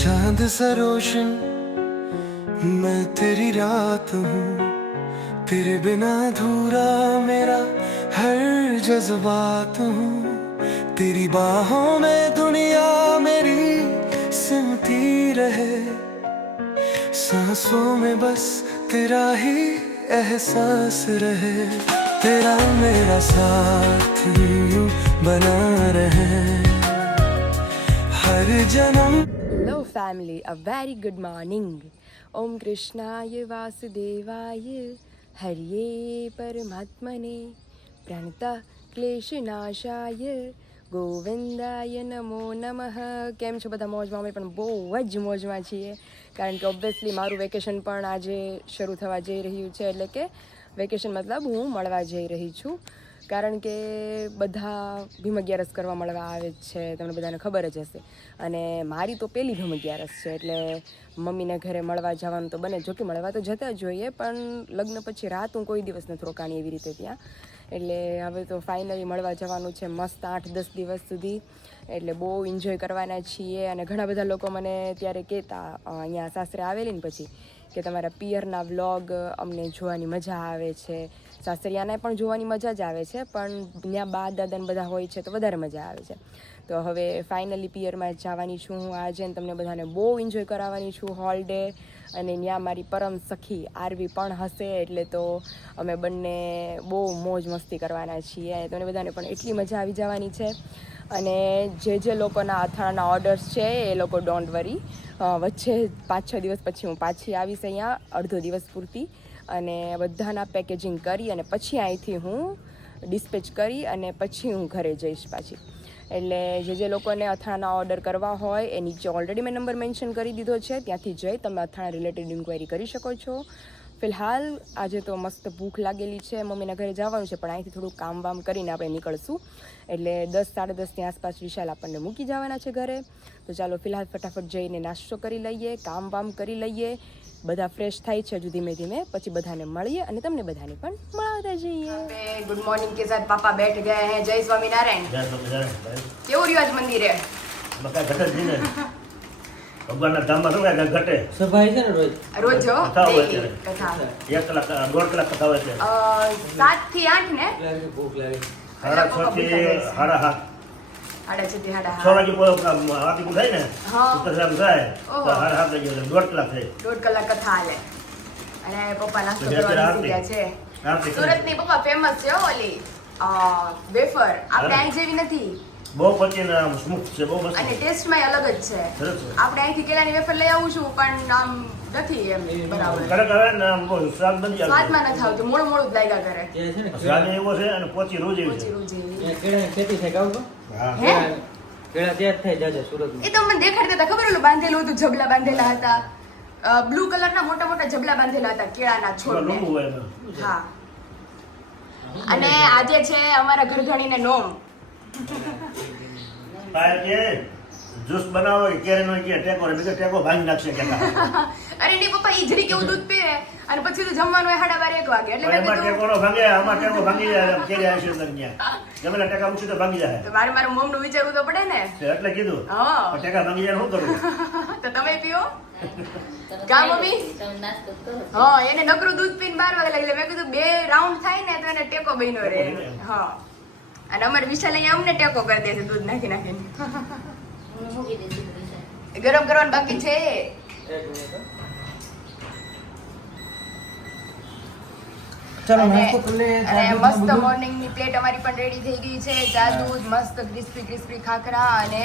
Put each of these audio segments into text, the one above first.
चाँद सा रोशन, मैं तेरी रात हूँ। तेरे बिना अधूरा मेरा हर जज्बात हूँ। तेरी बाहों में दुनिया मेरी सिमटी रहे। सांसों में बस तेरा ही एहसास रहे। तेरा मेरा साथ बना रहे। હર જનમ hello family a very good morning ઓમ કૃષ્ણાય વાસુદેવાય હરિયે પરમાત્મને પ્રણતા ક્લેશનાશાય ગોવિંદાય નમો નમઃ કેમ છો બધા? મોજમાં અમે પણ બહુ જ મોજમાં છીએ. કારણ કે ઓબ્વિયસલી મારું વેકેશન પણ આજે શરૂ થવા જઈ રહ્યું છે. એટલે કે વેકેશન મતલબ હું મળવા જઈ રહી છું. કારણ કે બધા ભીમ અગિયારસ કરવા મળવા આવે જ છે, તમને બધાને ખબર જ હશે. અને મારી તો પહેલી ભીમ અગિયારસ છે, એટલે મમ્મીને ઘરે મળવા જવાનું તો બને જોકે મળવા તો જતા જોઈએ પણ લગ્ન પછી રાત હું કોઈ દિવસ નથી રોકાણી એવી રીતે ત્યાં. એટલે હવે તો ફાઇનલી મળવા જવાનું છે, મસ્ત આઠ દસ દિવસ સુધી. એટલે બહુ એન્જોય કરવાના છીએ. અને ઘણા બધા લોકો મને ત્યારે કહેતા અહીંયા સાસરે આવેલી ને પછી, કે તમારા પિયરના વ્લોગ અમને જોવાની મજા આવે છે. સાસરિયાને પણ જોવાની મજા જ આવે છે, પણ ત્યાં બા દાદાને બધા હોય છે તો વધારે મજા આવે છે. તો હવે ફાઇનલી પિયરમાં જવાની છું હું આજે તમને બધાને બહુ એન્જોય કરાવવાની છું હોલ ડે અને ત્યાં મારી પરમ સખી આરવી પણ હશે એટલે તો અમે બંને બહુ મોજ મસ્તી કરવાના છીએ તમને બધાને પણ એટલી મજા આવી જવાની છે. અને જે જે લોકોના અથાણાના ઓર્ડર્સ છે એ લોકો ડોન્ટ વરી વચ્ચે પાંચ છ દિવસ પછી હું પાછી આવીશ અહીંયા, અડધો દિવસ પૂરતી. અને બધાના પેકેજિંગ કરી અને પછી અહીંથી હું ડિસ્પેચ કરી અને પછી હું ઘરે જઈશ પાછી. એટલે જે જે લોકોને અથાણાના ઓર્ડર કરવા હોય, એ નીચે ઓલરેડી મેં નંબર મેન્શન કરી દીધો છે. ત્યાંથી જઈ તમે અથાણા રિલેટેડ ઇન્ક્વાયરી કરી શકો છો. ફિલહાલ આજે તો મસ્ત ભૂખ લાગેલી છે. મમ્મીના ઘરે જવાનું છે, પણ અહીંથી થોડું કામ વામ કરીને આપણે નીકળશું. એટલે દસ, સાડા દસની આસપાસ વિશાલ આપણને મૂકી જવાના છે ઘરે. તો ચાલો ફિલહાલ ફટાફટ જઈને નાસ્તો કરી લઈએ, કામ વામ કરી લઈએ. બધા ફ્રેશ થાય છે હજુ ધીમે ધીમે. પછી બધાને મળીએ અને તમને બધાને પણ મળતા જઈએ. ગુડ મોર્નિંગ કે સાથ પાપા બેઠ ગયા હે. જય સ્વામિનારાયણ. જય સ્વામિનારાયણ કેવું રહ્યું આજ મંદિરે બકા ઘટે જ નહીં ને. ભગવાનના ધામમાં શું કાંઈ ઘટે? સફાઈ છે ને રોજ? રોજ જો કથા હોય છે કથા એક કલાક દોઢ કલાક કથા હોય છે સાતથી આઠ ને? ભૂખ લાગે. સાડા છ થી સાડા સાત. સાડા છ થી સાડા છ વાગે આરતી થાય ને હા. થાય સાડા સાત વાગે દોઢ કલાક થાય દોઢ કલાક કથા હાલે અને પપ્પા નાસ્તો કરવા ગયા છે. આરતી કરી. પપ્પા ફેમસ છે ઓલી વેફર. આપણે અહીં જેવી નથી. બહુ પચીને આમ સ્મૂથ છે બહુ મસ્ત અને ટેસ્ટમાં અલગ જ છે. આપણે અહીંથી કેળાની વેફર લઈ આવું છું પણ આમ નથી એમ બરાબર. કડક આવે ને આમ બહુ સ્વાદ નથી આવતો. સ્વાદમાં નથી આવતું મોડું મોડું જ લાગ્યા કરે. છે સ્વાદ એવો છે અને પોચી રોજ એવી છે. રૂચી એવી. ત્યાં કેળાની ખેતી થાય ગાવ હા? કેળા એ તો મને દેખાડતા હતા ખબર ઓલું બાંધેલું હતું જબલા બાંધેલા હતા. બ્લુ કલરના મોટા મોટા જબલા બાંધેલા હતા કેળાના એમાં. હા. અને આજે છે અમારા ઘરધણીને નોમ. જ્યુસ બનાવો કેરીનો કે ટેકો ને બીજો ટેકો ભાંગી નાખશે કે અરે ની પપ્પા ઈ જરી કેવું દૂધ પીવે? અને પછી તો જમવાનું હોય સાડા બાર એક વાગે. એટલે મેં કીધું ટેકો નો ભાંગે આમાં ટેકો ભાંગી જાય કેરી આવશે અંદર ત્યાં? ગમે ટેકા મૂકશું તો ભાંગી જાય. તો મારે મારું મોમનું વિચારવું તો પડે ને. એટલે કીધું હા. ટેકા ભાંગી જાય શું કરું? તો તમે પીઓ. કા મમ્મી? હા એને નકરું દૂધ પીને બાર વાગે લાગે. મેં કીધું બે રાઉન્ડ થાય ને તો એને ટેકો બન્યો રે હા. અને અમારે વિશાલ અહીંયા અમને ટેકો કરી દે છે દૂધ નાખી નાખીને. ગરમ કરવાનું બાકી છે. મસ્ત મોર્નિંગની પ્લેટ અમારી પણ રેડી થઈ ગઈ છે. ચા દૂધ મસ્ત ક્રિસ્પી ક્રિસ્પી ખાખરા અને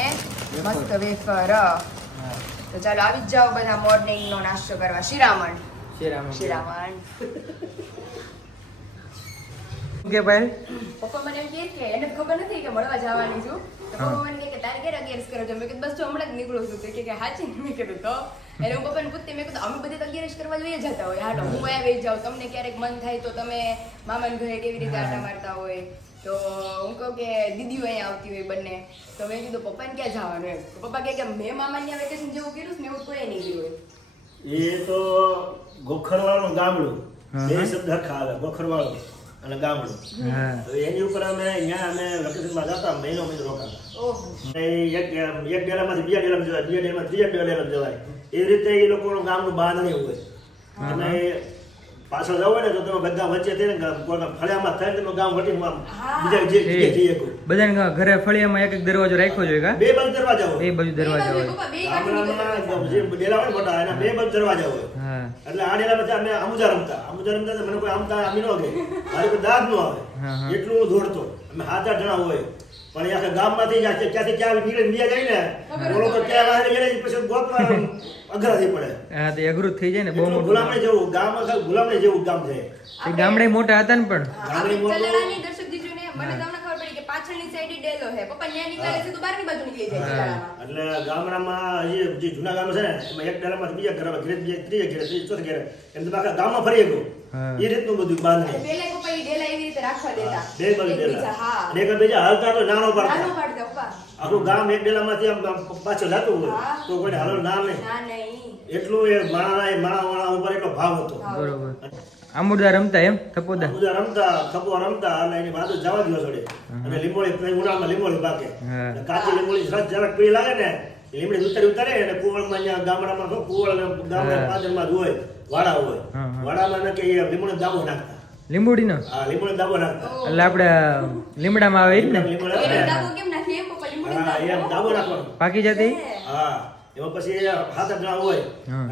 મસ્ત વેફર. તો ચાલો આવી જ જાઓ બધા મોર્નિંગ નો નાસ્તો કરવા. શિરામણ. શિરામણ. શિરામણ. કે ભાઈ? પપ્પા મને એમ કહે કે એને ખબર નથી કે મળવા જવાની છું. તો પપ્પા મને કહે કે તારે ક્યારે અગિયારસ કરો છો? મેં કીધું બસ જો હમણાં જ નીકળું છું. કે કે હાચી? મેં કીધું તો? એટલે હું પપ્પાને પૂછતી મેં કીધું અમે બધી અગિયારસ કરવા જોઈએ જતા હોય. હાલો હું અહીંયા વહી જાઉં. તમને ક્યારેક મન થાય તો તમે મામાને ઘરે કેવી રીતે આટા મારતા હોય? તો હું કહું કે દીદીઓ અહીંયા આવતી હોય બંને. તો મેં કીધું પપ્પાને ક્યાં જવાનું એમ? તો પપ્પા કહે કે મેં મામાને ત્યાં વેકેશન જેવું કર્યું ને એવું કોઈ નહીં ગયું હોય. એ તો ગોખરવાળું ગામડું. બે શબ્દ ખાવે ગોખરવાળું. અને ગામડું. તો એની ઉપર અમે અહીંયા અમે વેકેશનમાં જતા મહિનો મહિનો રોકાતા ઓહો. એક એક ડેલામાંથી બીજા ડેલામાં જવાય બીજા ડેલામાં ત્રીજા ડેલામાં જવાય. એ રીતે એ લોકોનું ગામનું બાંધણી હોય. અને પાછળ જવું ને તો તમે બધા વચ્ચે થઈને ગામ- ફળિયામાં થાય તમે ગામ વટીને બીજા જે જગ્યાએ જઈ શકો બધાને ઘરે ફળિયામાં એક એક દરવાજો રાખ્યો જોઈએ કા? બે બાજુ દરવાજા હોય. બે બાજુ દરવાજા હોય. જે ડેલા હોય મોટા એના બે બાજુ દરવાજા હોય. એટલે આ ડેલામાં અમે અમુજા રમતા. અમુજા રમતા મને કોઈ આમતા આમી ન ગઈ મારે કોઈ દાદ ન આવે. એટલું હું દોડતો. અમે હાથ આઠ જણા હોય. પણ આખા ગામમાંથી જ્યાં- ક્યાંથી ક્યાં નીકળે બીજા જાય ને બોલો તો ક્યાં બહાર પછી ગોતવા અઘરાથી પડે. હા તે અઘરું થઈ જાય ને બહુ મોટું ગુલામણી જેવું ગામ આખા ગુલામણી જેવું ગામ છે. તે ગામડે મોટા હતા ને પણ. આપણે ચલાલાની દર્શક દીજો ને મને તમને ખબર પડી કે પાછળની સાઈડ ડેલો છે. પપ્પા ન્યા નીકળે છે તો બહારની બાજુ નીકળી જાય એટલે ગામડામાં હજી જે જૂના ગામ છે ને એમાં એક ડેલામાં બીજા ઘરમાં ઘરે બીજા ત્રીજા ઘરે ત્રીજા ચોથા ઘરે એમ તો આખા ગામમાં ફરી ગયો. એ રીતનું બધું બાંધણી. પેલા પપ્પા ઈ ડેલા એવી રીતે રાખવા દેતા. બે બાજુ ડેલા. હા. અને એક બીજા હાલતા તો નાનો નાનો પાડતા. પાડતા પપ્પા આખું ગામ એક ડેલામાંથી આમ આમ પાછળ હોય. તો કોઈને હાલો ના નહીં. ના નહીં. એટલું એ માણાના એ માણા વાળા ઉપર એટલો ભાવ હતો. બરોબર. રમતા એમ થપોદા? રમતા થપો રમતા અને એની બાજુ જવા દો છોડે અને લીંબોળી ઉડામાં ઉનાળામાં લીંબોળી પાકે. કાચી લીંબોળી સરસ જરાક પીળી લાગે ને લીમડી ઉતારી ઉતારે અને કુવળમાં માં ગામડામાં કુવળ ગામડા. પાદરમાં હોય. વાડા હોય. વાળામાં હા. કે લીમડો દાબો નાખતા. લીંબુડીનો? હા લીંબોળી દાબો નાખતા. એટલે આપણે લીમડામાં આવે ને? લીંબોળી આવે એને ને, દાબો કેમ નાખીએ? એમ પપ્પા લીંબુડી દાબો દાબો નાખવાનો. પાકી જતી? હા એમાં પછી હાથ ના હોય.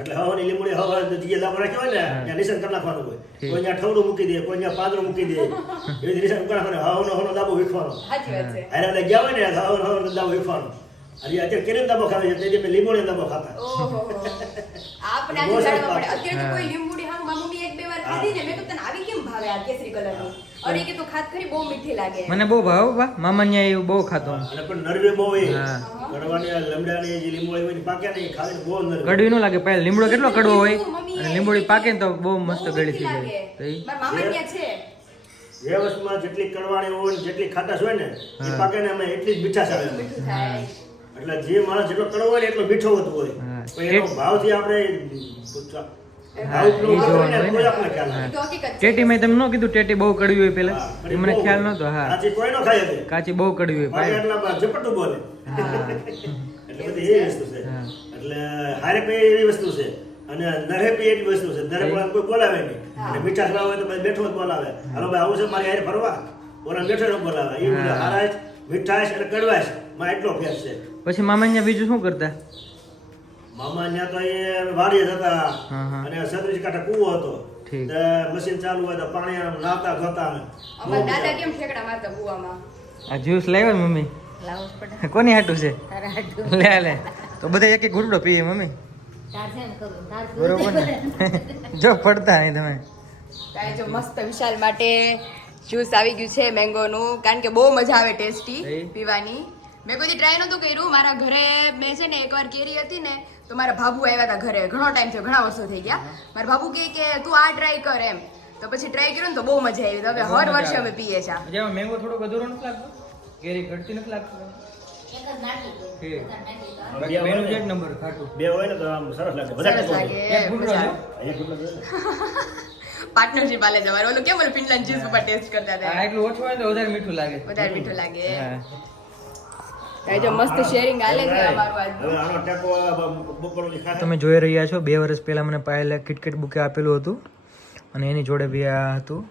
એટલે હવાની લીમડી હવા જે દાબો રાખ્યો હોય ને ત્યાં નિશાન કરી નાખવાનું હોય. કોઈ ત્યાં ઠવડું મૂકી દે કોઈ ત્યાં પાંદડું મૂકી દે. એવી નિશાન કરી નાખવાનું. હવાનો હવાનો દાબો વીખવાનો. હારે ગયા હોય ને હવાનો હવાનો દાબો વીખવાનો. અને અત્યારે કેરીનો દાબો ખાવે છે તેથી મેં લીંબોળીનો દાબો ખાતા ઓહો. આપણે આજે જાણવા પડે અત્યારે તો કોઈ લીંબુડી હા મારી મમ્મી એક બે વાર ખાધી ને મેં તો તને આવી કેમ ભાવે આ કેસરી કલરની? અરે કે તું ખાત ખરી બહુ મીઠી લાગે. મને બહુ ભાવ બા. મામા ન્યા એવું બહુ ખાતો અને પણ નરવે બહુ હોય. કડવાની લમડાની જે લીંબોળી હોય પાકે ને એ ખાવીને બહુ નરવે કડવી નો લાગે. પહેલા લીમડો કેટલો કડવો હોય? અને લીંબોળી લીંબોડી પાકે ને તો બહુ મસ્ત ગળી થઈ જાય. તો મારા મામા છે. જેટલી કડવાણી હોય જેટલી ખાટાશ હોય ને એ પાકે ને અમે એટલી જ મીઠાશ આવે. એટલે જે માણસ જેટલો કડવો હોય ને એટલો મીઠો હોતું હોય. એનો ભાવથી આપણે ને. એ તો હકીકત છે. ટેટીમાં તમે ન કીધું ટેટી બહુ કડવી હોય પેલા? હા, પણ એ મને ખ્યાલ નહોતો હા. કાચી કોઈ નો ખાય કાચી બહુ કડવી હોય પાકે પાકે એટલા ઝપટું બોલે એટલે બધી એવી વસ્તુ છે. એટલે હારે પે એવી વસ્તુ છે. અને નરે પે એવી વસ્તુ છે. નરે પણ કોઈ બોલાવે નહીં. અને મીઠા ખાવા હોય તો બેઠો જ બોલાવે. હાલો ભાઈ આવું છે મારી હારે ફરવા? ઓલા બેઠો ન બોલાવે. એ મીઠાશ અને કડવાશમાં એટલો ફેર છે. પછી મામા ન્યા બીજું શું કરતા? મામા ત્યાં તો એ વાડીએ જતા. અને સદરીજ કાંઠે કૂવો હતો. મશીન ચાલુ હોય તો પાણી આમ નાતા ધોતા ને. અમારા દાદા કેમ ઠેકડા મારતા કૂવામાં? આ જ્યુસ લાવ્યો મમ્મી? લાવું પડે કોની હાટું છે? લે લે. તો બધા એક એક ઘૂંટડો પીએ મમ્મી. તાર છે ને કરું. તાર બરોબર જો પડતા નહીં તમે. કાંઈ જો મસ્ત વિશાલ માટે જ્યુસ આવી ગયું છે મેંગોનું કારણ કે બહુ મજા આવે ટેસ્ટી પીવાની. મેં કોઈ ટ્રાય નહોતું કર્યું. મારા ઘરે મેં છે ને એકવાર કેરી હતી ને તો મારા ભાભુ આવ્યા હતા ઘરે. ઘણો ટાઈમ થયો ઘણા વર્ષો થઈ ગયા. મારા ભાભુ કહે કે તું આ ટ્રાય કર એમ. તો પછી ટ્રાય કર્યો ને તો બહુ મજા આવી. હવે હર વર્ષે અમે પીએ છીએ. જેમાં મેંગો થોડો અધૂરો નથી લાગતો? કેરી ઘટતી નથી લાગતો. પાર્ટનરશિપ આલે જવાનું. ઓલું કેમ ઓલું ફિનલેન્ડ ચીઝ ઉપર ટેસ્ટ કરતા હતા? એટલું ઓછું હોય તો વધારે મીઠું લાગે. વધારે મીઠું લાગે. તમે જોઈ રહ્યા છો બે વર્ષ પહેલા મને પાયેલા કિટકેટ બુકે આપેલું હતું અને એની જોડે બી આ હતું.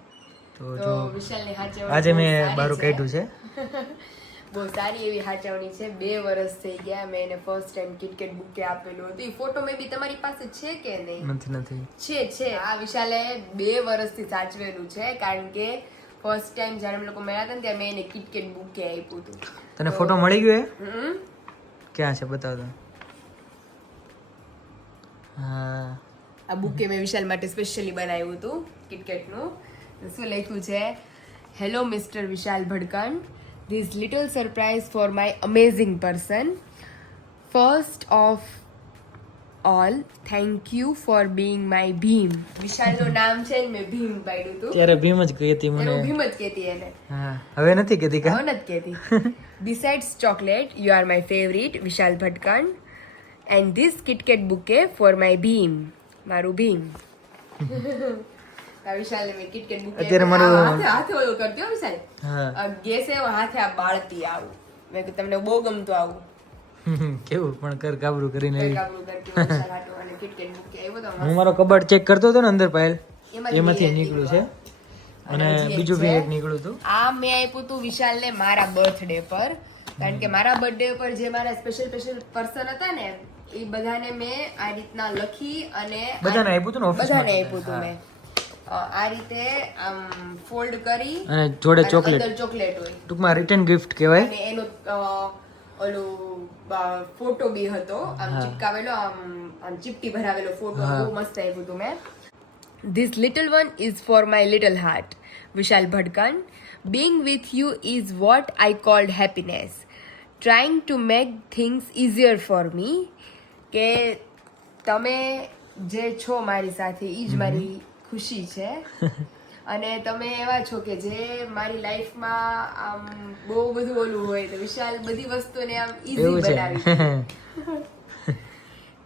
તો જો આજે મેં બારું. કાઢ્યું છે. બહુ સારી એવી હાચવણી છે. બે વર્ષ થઈ ગયા મેં એને ફર્સ્ટ ટાઈમ કિટકેટ બુકે આપેલું હતું. એ ફોટો મે બી તમારી પાસે છે કે નહીં? નથી નથી. છે છે. આ વિશાલે બે વર્ષથી સાચવેલું છે કારણ કે ફર્સ્ટ ટાઈમ જ્યારે અમે લોકો મળ્યા હતા ને ત્યારે મેં એને કિટકેટ બુકે આપ્યું હતું. તને ફોટો મળી ગયો એ? ક્યાં છે બતાવ તો. હા. આ બુકે મેં વિશાલ માટે સ્પેશિયલી બનાવ્યું હતું કિટકેટનું શું લખ્યું છે? Hello mister Vishal Bhadkan this little surprise for my amazing person first of all thank you for being my Bheem વિશાલનું નામ છે ને મેં ભીમ પાડ્યું હતું ત્યારે ભીમ જ કહી હતી મને. ભીમ જ કહેતી એને. હા હવે નથી કહેતી હવે નથી કહેતી. Besides chocolate you are my favourite Vishal Bhatkan and this KitKat bouquet for my Bheem મારું ભીમ વિશાલને મેં કિટકેટ બુક અત્યારે મારું- હાથે હાથે ઓલું કરતી હો વિશાલ. ગેસે હાથે આ બાળતી આવું. મેં તમને બહુ ગમતું આવું. કેવું? પણ કર કાબરું કરીને હું મારો કબાટ ચેક કરતો હતો ને અંદર પાયલ એમાંથી નીકળ્યું છે. અને બીજું બી એક નીકળ્યું હતું. આ મેં આપ્યું હતું વિશાલને મારા બર્થડે પર. કારણ કે મારા બર્થડે પર જે મારા સ્પેશિયલ સ્પેશિયલ પર્સન હતા ને એ બધાને મેં આ રીતના લખી અને બધાને આપ્યું હતું ને બધાને આપ્યું હતું મેં. આ રીતે આમ ફોલ્ડ કરી અને જોડે ચોકલેટ. ચોકલેટ હોય. ટૂંકમાં રિટર્ન ગિફ્ટ કહેવાય. અને એનો ઓલું ફોટો બી હતો આમ ચિપકાવેલો આમ આમ ચીપટી ભરાવેલો ફોટો. બહુ મસ્ત આપ્યું હતું મેં This little one is for my little heart. Vishal Bhadkan. Being with you is what I called happiness. Trying to make things easier for me. કે તમે જે છો મારી સાથે એ જ મારી ખુશી છે અને તમે એવા છો કે જે મારી લાઈફમાં આમ બહુ બધું ઓલું હોય તો વિશાલ બધી વસ્તુને આમ ઈઝી બનાવી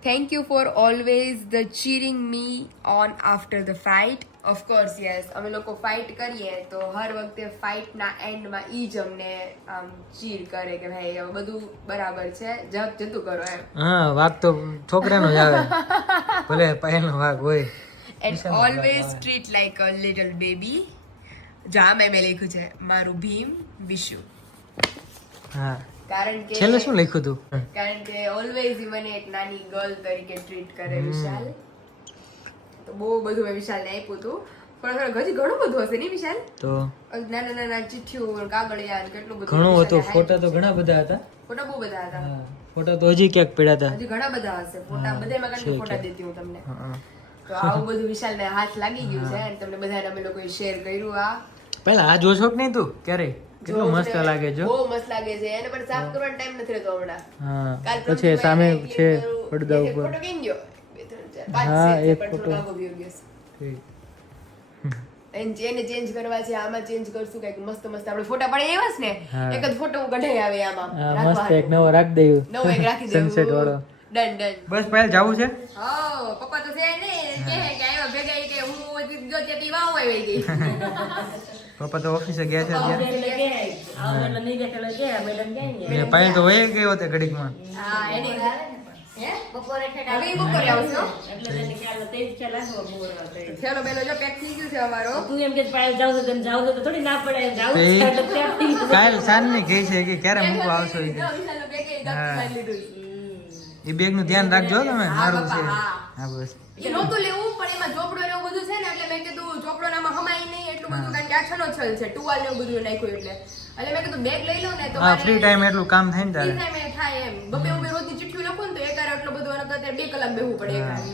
thank you for always the cheering me on after the fight of course yes અમે લોકો ફાઇટ કરીએ તો હર વખતે ફાઇટના એન્ડમાં ઈ જ અમને આમ ચીર કરે કે ભાઈ હવે બધું બરાબર છે. જગ જતું કરો એમ. હા વાત તો છોકરાનો જ આવે. ભલે પહેલનો વાઘ હોય. And always treat like a little baby જા મેં લખ્યું છે. મારું ભીમ વિશુ. હા. કારણ કે છેલ્લે શું લખ્યું હતું કારણ કે ઓલવેઝ મને એક નાની ગર્લ તરીકે ટ્રીટ કરે વિશાલ. તો બહુ બધું મેં વિશાલને આપ્યું હતું પણ હજી ઘણું બધું હશે નહીં વિશાલ? તો? નાના નાના ચિઠ્ઠીઓ કાગળિયા કેટલું બધું ઘણું હતું. ફોટા તો ઘણા બધા હતા. ફોટા બહુ બધા હતા. ફોટા તો હજી ક્યાંક પડ્યા હતા. હજી ઘણા બધા હશે. ફોટા બધામાં ફોટા દેતી હું તમને. તો આવું બધું વિશાલને હાથ લાગી ગયું છે અને તમને બધાને અમે લોકોએ શેર કર્યું આ. પહેલા આ જોશો કે નહીં તું? ક્યારે કેટલું મસ્ત લાગે જો બહુ મસ્ત લાગે છે. એને પણ સાફ કરવાનો ટાઈમ નથી રહેતો હમણાં. હા. કાલ સામે છે પડદા ઉપર. ફોટો કેમ ગયો? હા, એક ફોટો. છે. ઠીક. એને ચેન્જ કરવા છે આમાં ચેન્જ કરશું કંઈક મસ્ત મસ્ત. આપણે ફોટા પડે એવા જ ને એક જ ફોટો કઢાઈ આવે આમાં. મસ્ત એક નવો રાખ દઈ નવો એક રાખી દેવું. સનસેટ વાળો. Done done. બસ પહેલ જવું છે? હો પપ્પા તો છે ને કે કે આવ્યા ભેગા કે હું હતી ગયો ત્યાંથી વાવ આવી ગઈ. પપ્પા તો ઓફિસે ગયા છે અત્યારે. એટલે કે ગયા એટલે કે મેડમ ગયા ને. પાયલ તો વહી ગયો હતો ઘડીકમાં. હા એને હે? બપોરે ઠેઠ હવે ઈ બપોરે આવશે હો. એટલે તેને ખ્યાલ તે જ ખ્યાલ આવ્યો બોરવા તો એ. થેલો બેલો જો પેક થઈ ગયું છે અમારો. તું એમ કે પાયલ જાવ તો તને જાવ તો થોડી ના તો જ. કાલ કહે છે કે ક્યારે મૂકવા આવશો એ બેગનું ધ્યાન રાખજો તમે મારું છે. હા. બસ. એ નહોતું લેવું પણ એમાં ચોપડો ને એવું બધું છે ને એટલે મેં કીધું ચોપડો નામાં હમાય નહીં એટલું બધું કારણ કે આ છનો છલ છે ટુવાલ ને બધું નાખ્યું એટલે. એટલે મેં કીધું બેગ લઈ લો ને તો હા ફ્રી ટાઈમ એટલું કામ થાય ને તારે. time એ થાય એમ. બબે ઉબે રોજની ચિઠ્ઠી લખું ને તો એકારે એટલો બધો અત્યારે બે કલાક બેહવું પડે એકારે.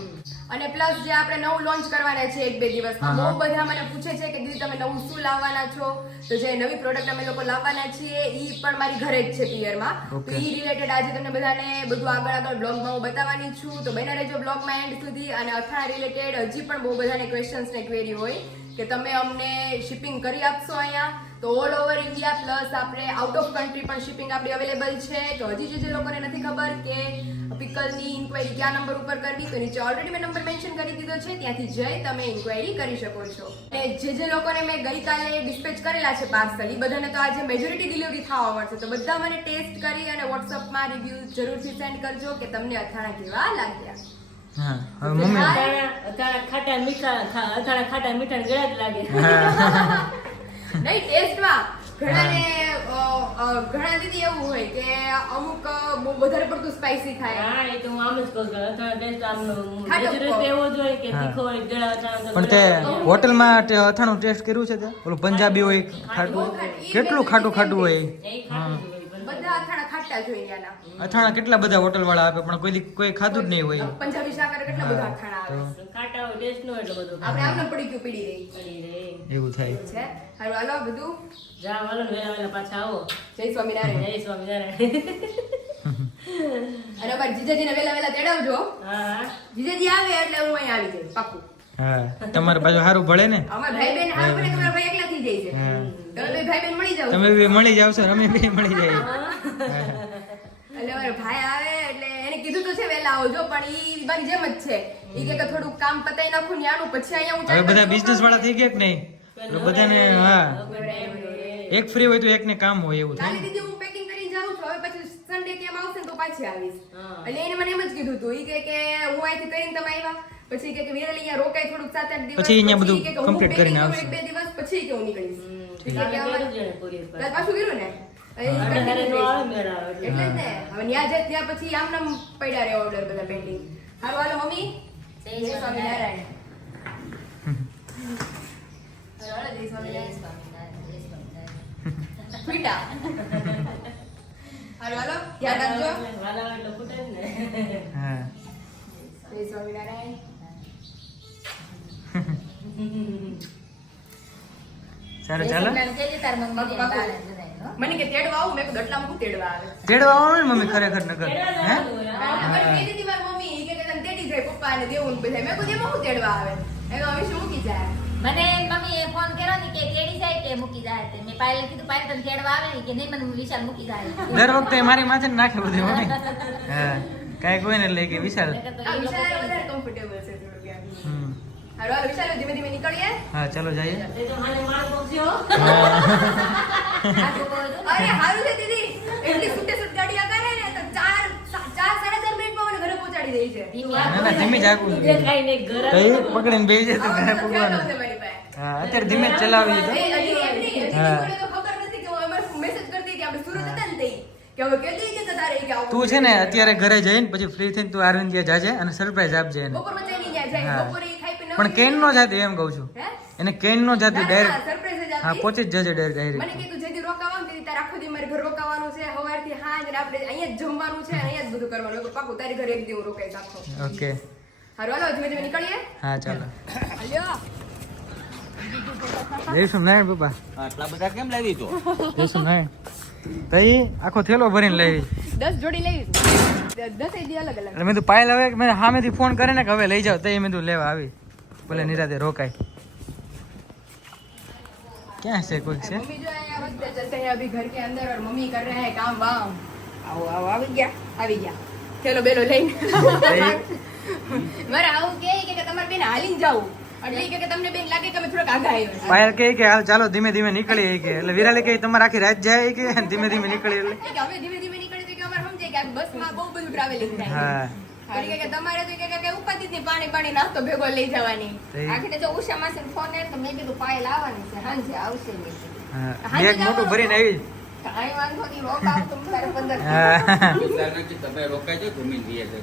અને પ્લસ જે આપણે નવું લોન્ચ કરવાના છે એક બે દિવસમાં બહુ બધા મને પૂછે છે કે દીદી તમે નવું શું લાવવાના છો? તો જે નવી પ્રોડક્ટ અમે લોકો લાવવાના છીએ ઈ પણ મારી ઘરે જ છે પિયરમાં તો એ ઈ રિલેટેડ આજે તમને બધાને બધું આગળ આગળ બ્લોગમાં હું બતાવવાની છું. તો બને રહેજો બ્લોગમાં એન્ડ સુધી. અને અથાણા રિલેટેડ હજી પણ બહુ બધાને ક્વેશ્ચન્સ ને ક્વેરી હોય. કે તમે અમને શિપિંગ કરી આપશો અહીંયા? તો ઓલ ઓવર ઇન્ડિયા પ્લસ આપણે આઉટ ઓફ કન્ટ્રી પણ શિપિંગ આપણી અવેલેબલ છે. તો હજી જે લોકોને નથી ખબર કે પિકલની ઇન્ક્વાયરી કયા નંબર ઉપર કરવી, તો નીચે ઓલરેડી મેં નંબર મેન્શન કરી દીધો છે. ત્યાંથી જઈ તમે ઇન્ક્વાયરી કરી શકો છો. અને જે જે લોકોને મેં ગઈકાલે ડિસ્પેચ કરેલા છે પાર્સલ એ બધાને તો આજે મેજોરિટી ડિલિવરી થવા મળશે. તો બધા મને ટેસ્ટ કરી અને વોટ્સઅપમાં રિવ્યૂ જરૂરથી સેન્ડ કરજો કે તમને અથાણા કેવા લાગ્યા. હા હવે મમ્મી અથાણા અથાણા ખાટા મીઠા ખા- ખાટા મીઠા ગળા જ લાગે. નહીં ટેસ્ટમાં ઘણાને અ, અ, ઘણા દીદી એવું હોય કે અમુક બહુ વધારે પડતું સ્પાઈસી થાય હા એ તો હું આમ જ કહું છું. અથાણા ટેસ્ટ આમ ખાટો એવો જ હોય કે તીખો હોય ગળા અથાણા પણ તે હોટલમાં અથાણું ટેસ્ટ કર્યું છે તે? ઓલું પંજાબી હોય ખાટું કેટલું ખાટું ખાટું હોય. બધા અથાણા ખાટા જોઈએ ત્યાંના. અથાણા કેટલા બધા હોટલ વાળા આપે પણ કોઈ કોઈ ખાધું જ નહીં હોય. પંજાબી શાકર કેટલા બધા અથાણા આવે. ખાટા હોય ટેસ્ટ નો એટલો બધો આપણે આમને પડી ગયું પીડી રહી. પડી રહી. એવું થાય. છે. હારું હાલો બધું. જા વાલો ને વેલા વેલા પાછા આવો. જય સ્વામિનારાયણ. જય સ્વામિનારાયણ. અને અમારા જીજાજીને વેલા વેલા તેડાવજો. હા. જીજાજી આવે એટલે હું અહીં આવી જઈશ પાકું. હા તમારે બાજુ સારું ભળે ને? અમારા ભાઈ બેન સારું બને તમારા ભાઈ એકલા થઈ જાય છે. તમે બે ભાઈ બેન મળી જાવ તમે બી મળી જાવ છો અમે બે મળી જાય. એટલે મારો ભાઈ આવે એટલે એને કીધું તો છે વહેલા આવજો પણ ઈ મારી જેમ જ છે. ઈ કે કે થોડું કામ પતાઈ નાખું ને આનું પછી અહીંયા હું હવે બધા બિઝનેસ વાળા થઈ ગયા કે નહીં? બધાને હા. એક ફ્રી હોય તો એકને કામ હોય એવું થાય. કાલે દીદી હું પેકિંગ કરીને જાઉં છું. હવે પછી સન્ડે કેમ આવશે ને તો પાછી આવીશ. એટલે એને મને એમ જ કીધું હતું ઈ કે કે હું અહીંથી કરીને તમે આવ્યા. પછી કે કે વિરલ અહીંયા રોકાય થોડુંક સાત આઠ દિવસ. પછી અહીંયા બધું કમ્પ્લીટ કરીને આવશે. બે દિવસ પછી કે હું નીકળીશ. પાછું કર્યું ને? એટલે જ ને હવે ન્યા જાય ત્યાં પછી આમ નામ પડ્યા રહે ઓર્ડર બધા પેન્ડિંગ. હાલો હાલો મમ્મી. જય સ્વામિનારાયણ હાલો, હાલો, જય સ્વામિનારાયણ. પીટા હાલો હાલો ધ્યાન રાખજો. વાલા એટલે ફૂટે ને. હા. જય સ્વામિનારાયણ. ચાલો? ચાલો મને કે તેડવા આવું મેં આટલામાં હું તેડવા આવે? તેડવા આવવાનું ને મમ્મી ખરેખર નગર હે? મને દીધી મારી મમ્મી કે કે તને તેડી જાય પપ્પા ને દેવું ને બધા. મેં કીધું એમાં હું તેડવા આવે? મેં કીધું હવે શું મૂકી જાય? મને મમ્મી એ ફોન કર્યો ને કે તેડી જાય કે મૂકી જાય તે. મેં પાયલ કીધું પાયલ તને તેડવા આવે ને કે નહીં મને વિશાલ મૂકી જાય. દર વખતે મારી માથે નાખે બધું મમ્મી. હા. કાઈ કોઈ ને લઈ કે વિશાલ. એ વિશાલ વધારે કમ્ફર્ટેબલ છે. હાલો, હાલો, વિશાલ, ધીમે ધીમે નીકળીએ હા ચાલો જઈએ તે તો મને માર પહોંચ્યો. આ છોકરો હતો ને, અરે હારું છે દીદી એટલી છૂટે છૂટ ગાડી કરે ને તો ચાર ચાર સાડા ચાર મિનિટમાં મને ઘરે પહોંચાડી દે છે ધીમી ના ના ધીમે જ તો પકડીને બેસી ઘરે. હા અત્યારે ધીમે જ તો એ હજી એમ નહીં, હજી હા. ખબર નથી કે હું અમારે message કરતી કે આપણે સુરત હતા ને તઈ. કે હવે કહેતી કે તારે ઈ કે આવું તું છે ને અત્યારે ઘરે જઈને પછી ફ્રી થઈને તું અરવિંદ જાજે અને સરપ્રાઈઝ આપજે એને બપોર વચ્ચે નહીં જાય, જાય. હા. બપોરે પણ કેન નો જાતી એમ કહું છું. એને કેન નો જાતી ડાયરેક્ટ હા આપી. પહોંચી જ જજે ડાયરેક્ટ મને કીધું જેથી રોકાવાનું તેથી તારે આખો દી મારે ઘર રોકાવાનું છે. સવારથી હાજ ને આપણે અહીંયા જ જમવાનું છે અહીંયા જ બધું કરવાનું. પાકું તારી ઘરે એક દી હું રોકાઈ રાખો ઓકે. હારું હાલો ધીમે ધીમે નીકળીએ. હા ચાલો. હાલ્યો જઈશું નારાયણ પપ્પા. આટલા બધા કેમ લાવી તો આખો થેલો ભરીને લાવી. દસ જોડી લઈ. દસ અલગ અલગ. મેં તો પાયલ હવે મેં સામેથી ફોન કરીને કે હવે લઈ જાઓ. તઈ મેં તું લેવા આવી. ભલે નિરાતે રોકાય. ક્યાં છે કોઈ છે? મમ્મી જો અહીંયા વચ્ચે જશે અભી ઘર કે અંદર ઓર મમ્મી કર રહે હે કામ વામ આવો આવો આવી ગયા આવી ગયા. ચલો બેલો લઈને. મારે આવું કે કે તમારે બેન હાલીને જાવું. પાયલ કે કે હાલ ચાલો ધીમે ધીમે નીકળી કે એટલે વિરાલે કે તમારે આખી રાત જાય કે ધીમે ધીમે નીકળી એટલે. ધીમે ધીમે નીકળી કે અમારે સમજાય કે બસમાં બહુ બધું ટ્રાવેલિંગ થાય. હા. કે કે તમારે તો કે કે કે ઉપાધિ જ પાણી પાણી નાસ્તો ભેગો લઈ જવાની. તો એ- આખીને જો ઉષા માસી ફોન આવ્યો તો મેં કીધું પાયલ આવવાની છે સાંજે આવશે મેં બેગ મોટું ભરીને આવી.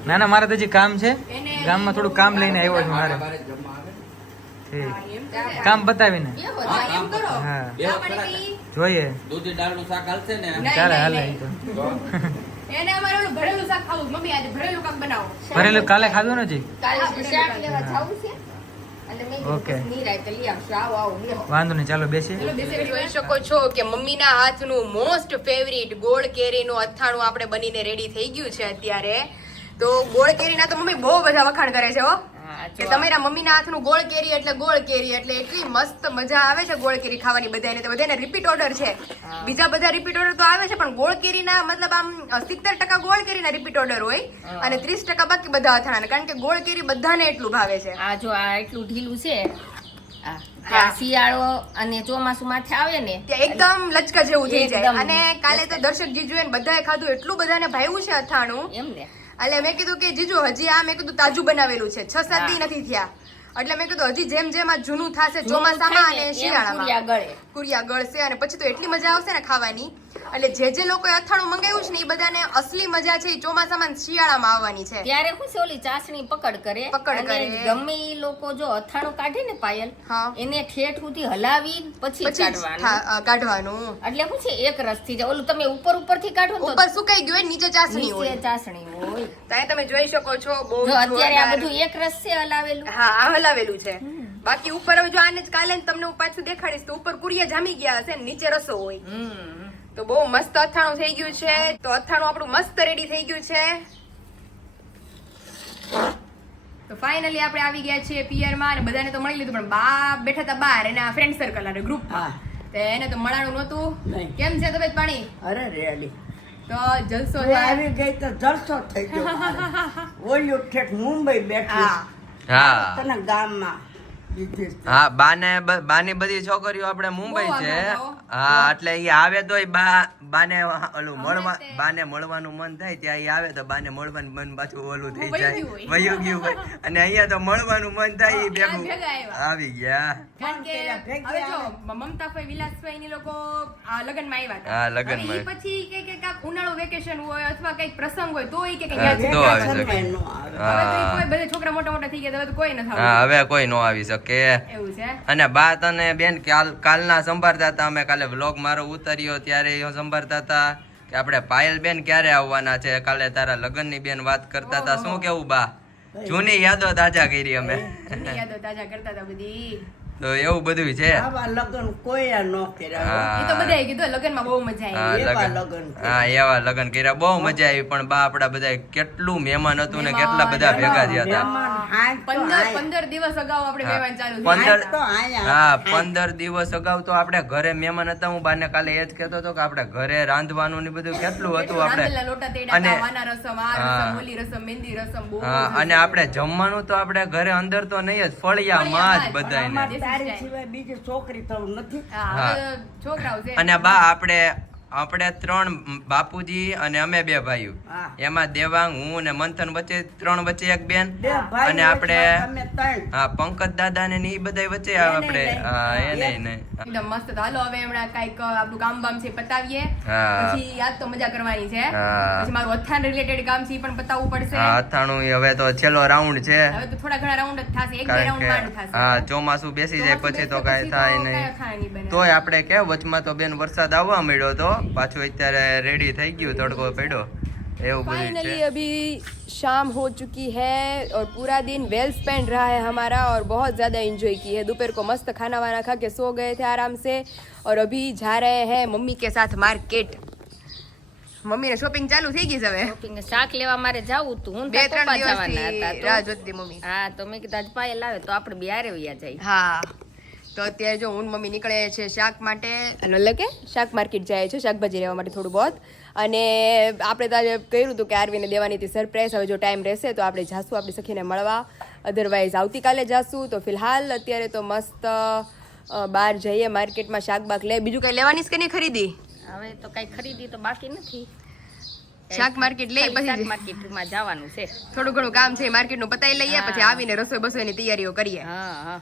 ના ના મારે તો હજી કામ છે. ગામમાં થોડું કામ લઈને આવ્યો છું મારે. કામ બતાવીને. જોઈએ. દૂધી દાળનું શાક હાલશે ને? ચાલે હાલે એને અમારે ઓલું ભરેલું શાક ખાવું મમ્મી આજે ભરેલું કામ બનાવો. ભરેલું કાલે ખાધું નથી કાલે શાક લેવા જાવું છે. ઓકે. વાંધો નહીં ચાલો બેસી જોઈ શકો છો કે મમ્મીના હાથનું મોસ્ટ ફેવરિટ ગોળ કેરીનું અથાણું આપણે બનીને રેડી થઈ ગયું છે અત્યારે. તો ગોળ કેરીના તો મમ્મી બહુ બધા વખાણ કરે છે હા, કે તમારા મમ્મીના હાથનું ગોળ કેરી એટલે ગોળ કેરી એટલે એટલી મસ્ત મજા આવે છે ગોળ કેરી ખાવાની બધાને તો બધાને રિપીટ ઓર્ડર છે. બીજા બધા રિપીટ ઓર્ડર તો આવે છે પણ ગોળ કેરીના મતલબ આમ સિત્તેર ટકા ગોળ કેરીના રિપીટ ઓર્ડર હોય અને ત્રીસ ટકા બાકી બધા અથાણા કારણ કે ગોળ કેરી બધાને એટલું ભાવે છે. આ જો આ એટલું ઢીલું છે. શિયાળો અને ચોમાસું માથે આવે ને એકદમ લચકા જેવું થઈ જાય. અને કાલે તો દર્શક જીજુ બધાએ ખાધું એટલું બધાને ભાવ્યું છે અથાણું. એમ ને. એટલે મેં કીધું કે જીજુ હજી આ મેં કીધું તાજું બનાવેલું છે. છ સાત દી નથી થયા. એટલે મેં કીધું હજી જેમ જેમ આ જૂનું થશે ચોમાસામાં અને કુરિયા શિયાળામાં. ગળે. કુરિયા ગળશે અને પછી તો એટલી મજા આવશે ને ખાવાની. એટલે જે જે લોકોએ અથાણું મંગાવ્યું છે ને એ બધાને અસલી મજા છે એ ચોમાસામાં શિયાળામાં આવવાની છે. ત્યારે શું છે ઓલી ચાસણી પકડ કરે પકડ કરે. ગમે એ લોકો જો અથાણું કાઢે ને પાયલ એને ઠેઠ સુધી હલાવી પછી કાઢવાનું. કાઢવાનું. એટલે શું છે એક રસથી ઓલું તમે ઉપર ઉપરથી કાઢો ઉપર સુકાઈ ગયું હોય નીચે ચાસણી હોય. ચાસણી હોય. ત્યાં તમે જોઈ શકો છો બહુ અત્યારે આ બધું એક રસ છે હલાવેલું. હા આ હલાવેલું છે. બાકી ઉપર હવે જો આને જ કાલે તમને હું પાછું દેખાડીશ તો ઉપર કુરિયા જામી ગયા હશે ને નીચે રસો હોય. હમ. તો બહુ મસ્ત અથાણું થઈ ગયું છે. તો અથાણું આપણું મસ્ત રેડી થઈ ગયું છે. તો ફાઇનલી આપણે આવી ગયા છીએ પિયરમાં અને બધાને તો મળી લીધું પણ બા બેઠા હતા બાર એના ફ્રેન્ડ સર્કલ અને ગ્રુપમાં તો એને તો મળાણું નહોતું. કેમ છે તબિયત પાણી? અરે રેલી તો જલસો આવી ગઈ તો જલસો થઈ ગયો. ઓલ્યું ઠેઠ મુંબઈ બેઠી. હા. હા. તને ગામમાં. હા બાને બ- બાની બધી છોકરીઓ આપણે મુંબઈ છે. હા એટલે એ આવે તો બા બાને ઓલું મળવા બાને મળવાનું મન થાય ત્યાં એ આવે તો બાને મળવાનું મન પાછું ઓલું થઈ જાય. ગયું વયું ગયું હોય. અને અહીંયા તો મળવાનું મન થાય એ ભેગું. આવી ગયા. કારણ કે હવે જો મમતાભાઈ વિલાસભાઈ ની લોકો આ લગ્નમાં આવ્યા હતા. હા, લગ્નમાં. પછી કે કે કાંઈક ઉનાળો વેકેશન હોય અથવા કંઈક પ્રસંગ હોય તો એ કે કે હા, ન્યા તો આવી શકે. નો હા. કોઈ બધે છોકરા મોટા મોટા થઈ ગયા હવે તો કોઈ નથી હા હવે કોઈ નો આવી શકે. એવું છે? અને બા તને બેન કાલ કાલના સંભાળતા હતા. અમે કાલે વ્લોગ મારો ઉતર્યો ત્યારે એ સંભાળતા હતા કે આપણે પાયલ બેન ક્યારે આવવાના છે? કાલે તારા લગ્નની બેન વાત કરતા હતા. શું કેવું બા? જૂની યાદો તાજા કરી અમે. જૂની યાદો તાજા કરતા હતા બધી. તો એવું બધું છે. આવા લગ્ન કોઈ ન કર્યા એ તો બધાએ કીધું લગ્નમાં બહુ મજા આવી. એવા લગન. લગન હા એવા લગન કર્યા. બહુ મજા આવી પણ બા આપડા બધા કેટલું મહેમાન હતું ને કેટલા બધા ભેગા થયા હતા. પંદર પંદર દિવસ અગાઉ આપણે હા. મહેમાન ચાલુ પંદર-. હા દિવસ અગાઉ તો આપણે ઘરે મહેમાન હતા. હું બાને કાલે એ જ કહેતો હતો કે આપણે ઘરે રાંધવાનું ને બધું કેટલું હતું આપણે. રાંધેલા લોટા તેડા અને- અને. આપણે જમવાનું તો આપણે ઘરે અંદર તો નહીં જ ફળિયામાં જ બધાને અમારે તારી સિવાય બીજી છોકરી તો નથી. અને બા આપણે આપણે ત્રણ બાપુજી અને અમે બે ભાઈઓ. એમાં દેવાંગ હું ને મંથન વચ્ચે ત્રણ વચ્ચે એક બેન. અને આપણે હા પંકજ દાદા ને ઈ બધા વચ્ચે આપણે હા એ હા, નહીં નહીં. એકદમ મસ્ત. હાલો હવે હમણાં કંઈક આપણું કામ બામ છે પતાવીએ. હા. પછી યાદ તો મજા કરવાની છે. પછી મારું અથાણ રિલેટેડ કામ છે પણ પતાવવું પડશે. હા અથાણું હવે તો છેલ્લો રાઉન્ડ છે. હવે તો થોડા ઘણા રાઉન્ડ જ થશે. એક બે રાઉન્ડ માંડ થશે. હા ચોમાસું બેસી જાય પછી તો કાઈ થાય નહીં. તોય આપણે કે વચમાં તો બેન વરસાદ આવવા મળ્યો તો પાછું અત્યારે રેડી થઈ ગયું તડકો પડ્યો એવું બધું फाइनली છે अभी शाम हो चुकी है और पूरा दिन वेल स्पेंड रहा है हमारा और बहुत ज़्यादा एंजॉय किए हैं दोपहर को मस्त खाना वाना खा के सो गए थे आराम से और अभी जा रहे हैं मम्मी के साथ मार्केट મમ્મી ને શોપિંગ ચાલુ થઈ ગઈ છે હવે શોપિંગ શાક લેવા મારે જાવું તું હું બે તાર ત્રણ પપ્પા જવાના દિવસથી હતા રાહ તો જોતી મમ્મી હા તો મેં કીધું આજ પાયલ આવે તો આપણે બિહારે વયા જાય હા તો અત્યારે જો હું મમ્મી નીકળે છે શાક માટે. એટલે કે શાક માર્કેટ જાય છે શાકભાજી લેવા માટે થોડું બહોત. અને આપણે તો આજે કહ્યું હતું કે આરવીને દેવાની હતી સરપ્રાઈઝ હવે જો ટાઈમ રહેશે તો આપણે જાશું આપણી સખીને મળવા. અધરવાઇઝ આવતીકાલે જાશું તો ફિલહાલ અત્યારે તો મસ્ત બહાર જઈએ માર્કેટમાં શાક બાક લે બીજું કઈ લેવાની છે કે નહીં ખરીદી? હવે તો કઈ ખરીદી તો બાકી નથી. શાક માર્કેટ લઈ શાક પછી માર્કેટમાં જવાનું છે. થોડું ઘણું કામ છે માર્કેટનું પતાવી લઈએ પછી આવીને રસોઈ બસોઈની તૈયારીઓ કરીએ. હા હા.